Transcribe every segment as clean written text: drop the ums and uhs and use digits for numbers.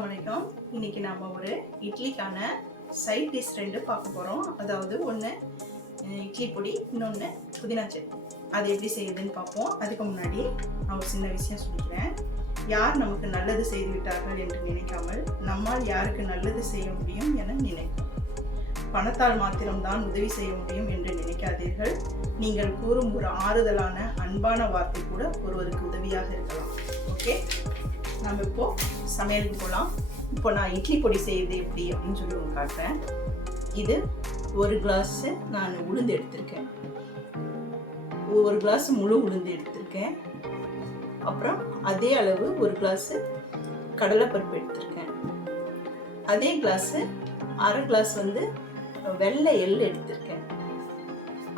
அஸ்ஸலாமு அலைக்கும். இன்னைக்கு நாம ஒரு இட்லிக்கான சைட் டிஷ் ரெண்டு பார்க்க போகிறோம். அதாவது ஒன்று இட்லி பொடி, இன்னொன்று புதினா சட்னி. அது எப்படி செய்யுதுன்னு பார்ப்போம். அதுக்கு முன்னாடி நான் ஒரு சின்ன விஷயம் சொல்லிக்கிறேன். யார் நமக்கு நல்லது செய்து விட்டார்கள் என்று நினைக்காமல் நம்மால் யாருக்கு நல்லது செய்ய முடியும் என நினைக்கும். பணத்தால் மாத்திரம்தான் உதவி செய்ய முடியும் என்று நினைக்காதீர்கள். நீங்கள் கூறும் ஒரு ஆறுதலான அன்பான வார்த்தை கூட ஒருவருக்கு உதவியாக இருக்கலாம். ஓகே, நம்ம இப்போ சமையலுக்கு போகலாம். இப்போ நான் இட்லி பொடி செய்யுது எப்படி அப்படின்னு சொல்லி உங்களுக்கு காட்டுறேன். இது ஒரு கிளாஸ் நான் உளுந்து எடுத்திருக்கேன். ஒரு கிளாஸ் முழு உளுந்து எடுத்திருக்கேன். அப்புறம் அதே அளவு ஒரு கிளாஸ் கடலைப்பருப்பு எடுத்திருக்கேன். அதே கிளாஸ் அரை கிளாஸ் வெள்ளை எள் எடுத்திருக்கேன்.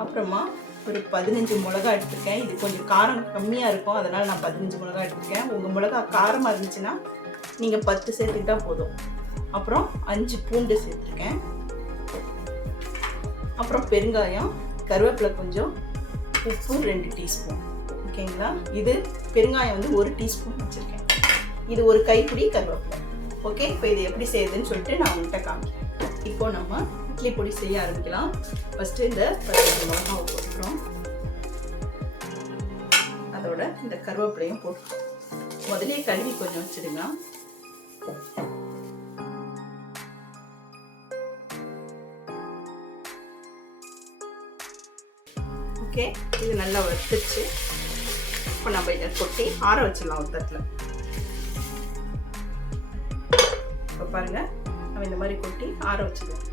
அப்புறமா ஒரு 15 மிளகா எடுத்திருக்கேன். இது கொஞ்சம் காரம் கம்மியாக இருக்கும், அதனால் நான் 15 மிளகா எடுத்திருக்கேன். உங்கள் மிளகா காரமாக இருந்துச்சுன்னா நீங்கள் 10 சேர்த்துக்கிட்டா போதும். அப்புறம் 5 பூண்டு சேர்த்துருக்கேன். அப்புறம் பெருங்காயம், கருவேப்பிலை கொஞ்சம், உப்பு 2 டீஸ்பூன். ஓகேங்களா? இது பெருங்காயம் 1 டீஸ்பூன் வச்சுருக்கேன். இது ஒரு கைப்பிடி கருவேப்பிலை. ஓகே, இப்போ இது எப்படி செய்யுதுன்னு சொல்லிட்டு நான் உங்கள்கிட்ட காமிக்கிறேன். இப்போ நம்ம இட்லி பொடி செய்ய ஆரம்பிக்கலாம். ஃபஸ்ட்டு இந்த 15 மிளகாவை போட்டுக்கிறோம். அதோட இந்த கருவேப்பிலையும் போட்டுக்கிறோம். முதலே கழுவி கொஞ்சம் வச்சுடுங்க. ஓகே, இது நல்லா வறுத்துச்சு. இப்போ நம்ம இதை கொட்டி ஆற வச்சிடலாம் ஒரு தட்டில். இப்போ பாருங்க, நம்ம இந்த மாதிரி கொட்டி ஆற வச்சுக்கலாம்.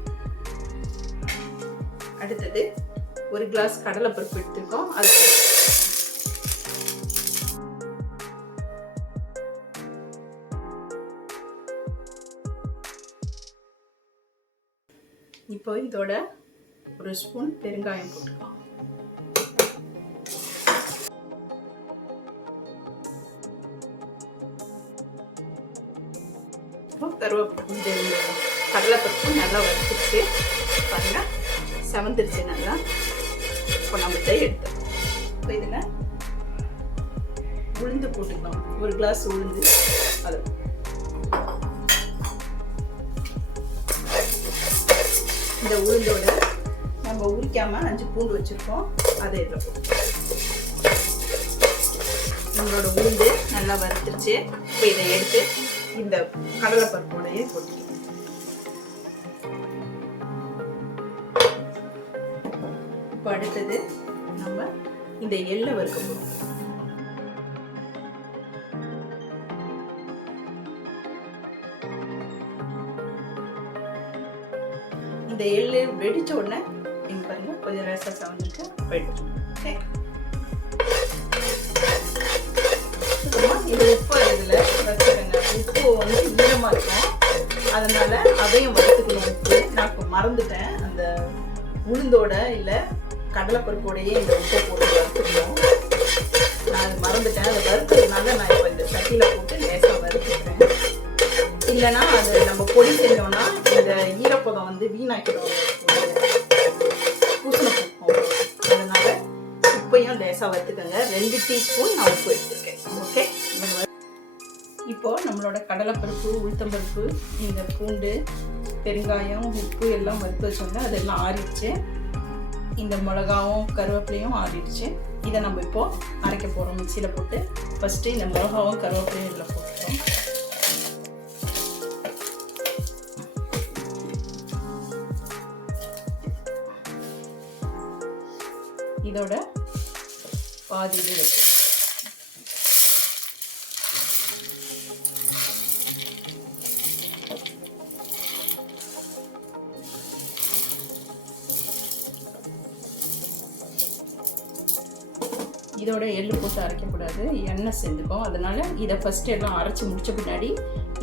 அடுத்தது ஒரு கிளாஸ் கடலைப்பருப்பு எடுத்துக்கோம். அது இப்போ இதோட ஒரு ஸ்பூன் பெருங்காயம் போட்டுக்கலாம். கருவேப்பிலை, கடலைப்பருப்பு நல்லா வறுத்துச்சு. பாருங்க, செவந்துருச்சு நல்லா. இப்போ நம்ம இதை எடுத்துக்கலாம். இப்போ இதில் உளுந்து போட்டுக்கலாம். ஒரு கிளாஸ் உளுந்து. அது இந்த உளுந்தோட நம்ம உரிக்காம 5 பூண்டு வச்சிருக்கோம், அதை இதில் போட்டுக்கலாம். நம்மளோட உளுந்து நல்லா வறுத்துருச்சு. இப்போ இதை எடுத்து இந்த கடலைப்பருப்போடையே போட்டுக்கலாம். இப்போ அடுத்தது நம்ம இந்த எள்ளை வறுக்க போகிறோம். இந்த எள்ளு வெடிச்ச உடனே இங்க பாருங்க, கொஞ்சம் ரசம் சவந்துருக்கு. எடுத்துக்கணும். ஓகே, இது உப்பு இதில் வச்சுக்கோங்க. உப்பு ஈரமாக இருக்கும், அதனால அதையும் வறுத்துக்கணும். உப்பு நான் இப்போ மறந்துட்டேன். அந்த உளுந்தோட இல்லை கடலைப்பருப்போடையே இந்த உப்பை போட்டு வறுத்துக்கணும். நான் அது மறந்துட்டேன். அதை வறுக்கிறதுனால நான் இப்போ இந்த சட்டியில் போட்டு லேசாக வறுத்துக்கிறேன். இல்லைன்னா அது நம்ம பொடி செஞ்சோம்னா இந்த ஈரப்பதம் வீணாக்கிடும், பூசண போகும். அதனால உப்பையும் லேசாக வறுத்துக்கோங்க. 2 டீஸ்பூன் நான் உப்பு எடுத்துருக்கேன். ஓகே, இப்போ நம்மளோட கடலைப்பருப்பு, உளுத்தம்பருப்பு, இந்த பூண்டு, பெருங்காயம், உப்பு எல்லாம் வறுத்து வச்சோம்னா அதெல்லாம் ஆறிடுச்சு. இந்த மிளகாவும் கருவேப்பிலையும் ஆறிடுச்சு. இதை நம்ம இப்போ அரைக்க போகிறோம் மிக்சியில் போட்டு. ஃபஸ்ட்டு இந்த மிளகாவும் கருவேப்பிலையும் இதில் போட்டுக்கிறோம். இதோட பாதி இது வச்சு இதோட எள்ளு போட்டு அரைக்கக்கூடாது, எண்ணெய் சேர்ந்துக்கும். அதனால இதை ஃபஸ்ட்டு எல்லாம் அரைச்சி முடிச்ச பின்னாடி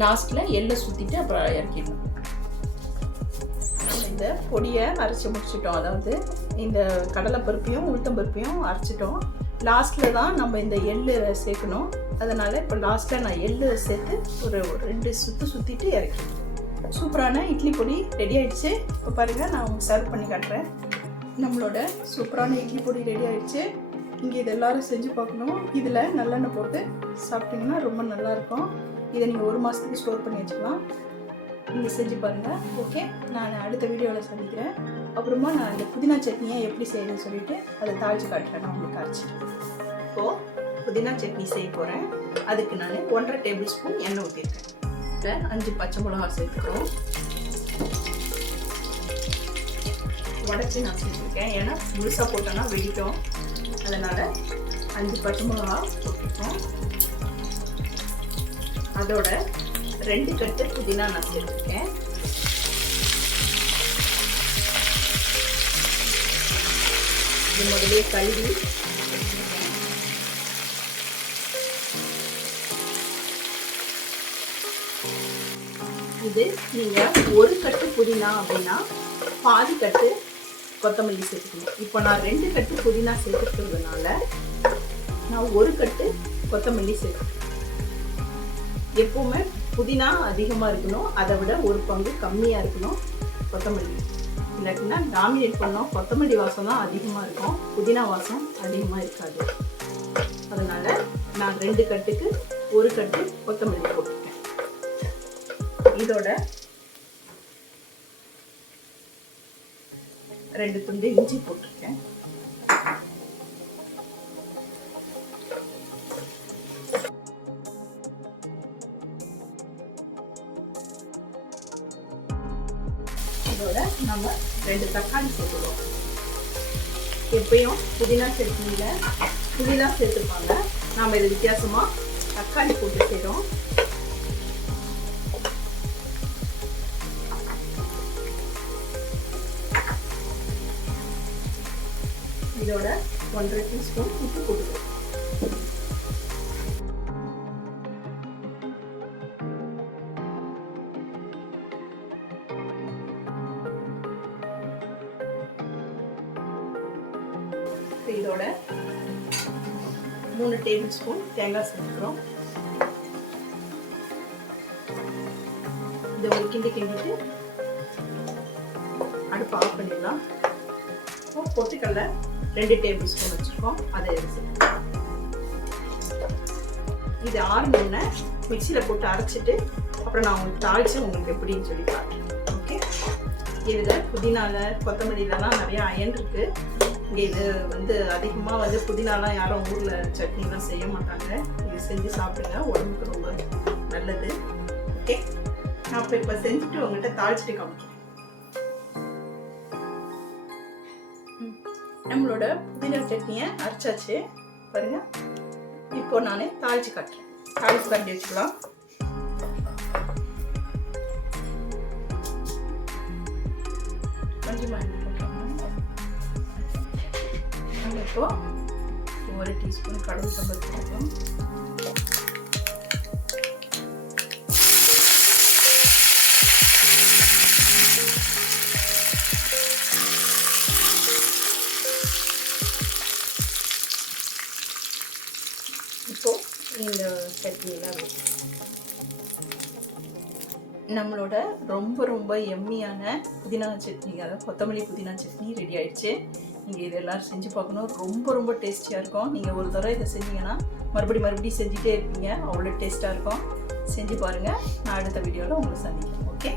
லாஸ்ட்டில் எள்ளை சுற்றிட்டு அப்புறம் இறக்கிடணும். இந்த பொடியை அரைச்சி முடிச்சிட்டோம். அதாவது இந்த கடலைப்பருப்பையும் உளுத்தம்பருப்பையும் அரைச்சிட்டோம். லாஸ்ட்டில் தான் நம்ம இந்த எள்ளு சேர்க்கணும். அதனால் இப்போ லாஸ்ட்டில் நான் எள்ளு சேர்த்து ஒரு 2 சுற்று சுற்றிட்டு இறக்கிடுவேன். சூப்பரான இட்லி பொடி ரெடி ஆகிடுச்சு. இப்போ பாருங்கள், நான் உங்களுக்கு சர்வ் பண்ணி காட்டுறேன். நம்மளோட சூப்பரான இட்லி பொடி ரெடி ஆகிடுச்சு. இங்கே இது எல்லோரும் செஞ்சு பார்க்கணும். இதில் நல்லெண்ணெய் போட்டு சாப்பிட்டிங்கன்னா ரொம்ப நல்லாயிருக்கும். இதை நீங்கள் 1 மாதத்துக்கு ஸ்டோர் பண்ணி வச்சுக்கலாம். நீங்கள் செஞ்சு பாருங்கள். ஓகே, நான் அடுத்த வீடியோவில் சந்திக்கிறேன். அப்புறமா நான் இந்த புதினா சட்னியை எப்படி செய்யணும்னு சொல்லிவிட்டு அதை தாளித்து காட்டுறேன். நான் உங்களுக்கு அரைச்சிட்டு இப்போது புதினா சட்னி செய்ய போகிறேன். அதுக்கு நான் 1.5 டேபிள் ஸ்பூன் எண்ணெய் ஊற்றிருக்கேன். 5 பச்சை மிளகா சேர்த்துக்கிறோம். உடச்சி நான் சேர்த்துருக்கேன், ஏன்னா முழுசாக போட்டோன்னா வெடிக்கும். அதனால் 5 பச்சை மிளகா போட்டுருக்கோம். அதோட 2 கட்டு புதினா நான் சேர்த்துருக்கேன். இது முதலே கழுவி இது நீங்கள் 1 கட்டு புதினா அப்படின்னா பாதி கட்டு கொத்தமல்லி சேர்த்துக்கணும். இப்போ நான் 2 கட்டு புதினா சேர்த்துக்கிறதுனால நான் 1 கட்டு கொத்தமல்லி சேர்த்துக்கிறேன். எப்பவுமே புதினா அதிகமாக இருக்கணும், அதை விட 1 பங்கு கம்மியாக இருக்கணும் கொத்தமல்லி. இல்லாட்டினா டாமினேட் பண்ணோம், கொத்தமல்லி வாசம் தான் அதிகமாக இருக்கும், புதினா வாசம் அதிகமாக இருக்காது. அதனால் நான் 2 கட்டுக்கு 1 கட்டு கொத்தமல்லி போட்டுருக்கேன். இதோட 2 துண்டு இஞ்சி போட்டிருக்கேன். இதோட நம்ம 2 தக்காளி சேர்த்துடுவோம். எப்பயும் புதினா சட்னியில் புதினா சேர்த்துப்பாங்க, நாம் இது வித்தியாசமாக தக்காளி போட்டு செய்கிறோம். இதோட 1.5 டீஸ்பூன் உப்பு போட்டுக்கிறோம். இதோட 3 டேபிள் ஸ்பூன் தேங்காய் சேர்த்துக்கிறோம். இதை ஒரு கிண்டிட்டு அடுப்பு ஆஃப் பண்ணிடலாம். பொட்டுக்கடலை 2 டேபிள் ஸ்பூன் வச்சுருக்கோம், அதை எடுத்து இது ஆறுனோடனே மிக்சியில் போட்டு அரைச்சிட்டு அப்புறம் நான் உங்களுக்கு தாளித்து உங்களுக்கு எப்படின்னு சொல்லி காட்டுறேன். ஓகே, இதில் புதினாவில் கொத்தமல்லியிலலாம் நிறைய அயன் இருக்குது. இங்கே இது அதிகமாக புதினாலாம் யாரும் ஊரில் சட்னிலாம் செய்ய மாட்டாங்க. இது செஞ்சு சாப்பிடுங்க, உடம்புக்கு ரொம்ப நல்லது. ஓகே, நான் இப்போ செஞ்சுட்டு உங்கள்கிட்ட தாளிச்சிட்டு காமிக்கிறேன். நம்மளோட புதினா சட்னியை அரைச்சாச்சு பாருங்க. இப்போ நான் தாளிச்சு காட்டுறேன். தாளிச்சு காட்டி வச்சுக்கலாம். கொஞ்சமாக எண்ணெய் போட்டுக்கலாம். நம்ம இப்போ 1 டீஸ்பூன் கடுகு சம்பல் போட்டுக்கலாம். இப்போ இந்த சட்னியெல்லாம் நம்மளோட ரொம்ப எம்மியான புதினா சட்னி, அதாவது கொத்தமல்லி புதினா சட்னி ரெடி ஆயிடுச்சு. நீங்கள் இது எல்லோரும் செஞ்சு பார்க்கணும், ரொம்ப டேஸ்டியாக இருக்கும். நீங்கள் ஒரு தடவை இதை செஞ்சீங்கன்னா மறுபடியும் செஞ்சுட்டே இருப்பீங்க, அவ்வளோ டேஸ்ட்டாக இருக்கும். செஞ்சு பாருங்கள். நான் அடுத்த வீடியோவில் உங்களை சந்திக்கிறேன். ஓகே.